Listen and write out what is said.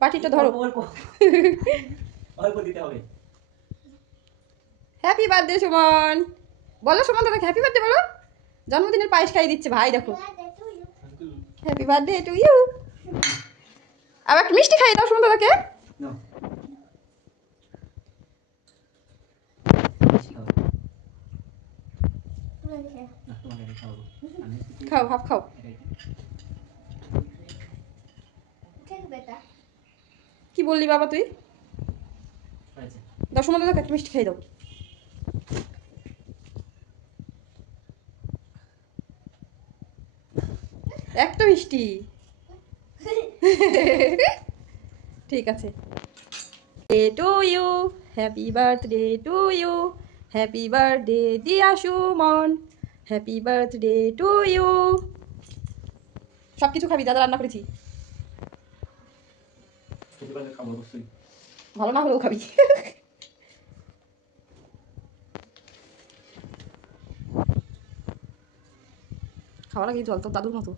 বাটিটা ধরো। অল্প দিতে হবে। Happy birthday Suman. বলো সুমন দাদাকে হ্যাপি বার্থডে বলো। জন্মদিনের পায়েস খাইয়ে দিচ্ছে ভাই, দেখো। Happy birthday to you. আবার একটা মিষ্টি খাইয়ে দাও সুমন দাদাকে। নাও। না, তোমাকে এটা খাওয়াবো। আমি খাও, হাফ খাও। কি বললি বাবা তুই? হয়েছে। দাও সুমন দাদাকে একটা মিষ্টি খাইয়ে দাও। একটা মিষ্টি। ঠিক আছে। Day to you, happy birthday to you, happy birthday Diya Suman, happy birthday to you. সব কিছু খাবি, দাদা রান্না করেছি। খেতে পারলে খাবো অবশ্যই। ভালো না হলেও খাবি। খাওয়া লাগে জল তো দাদুর মতো।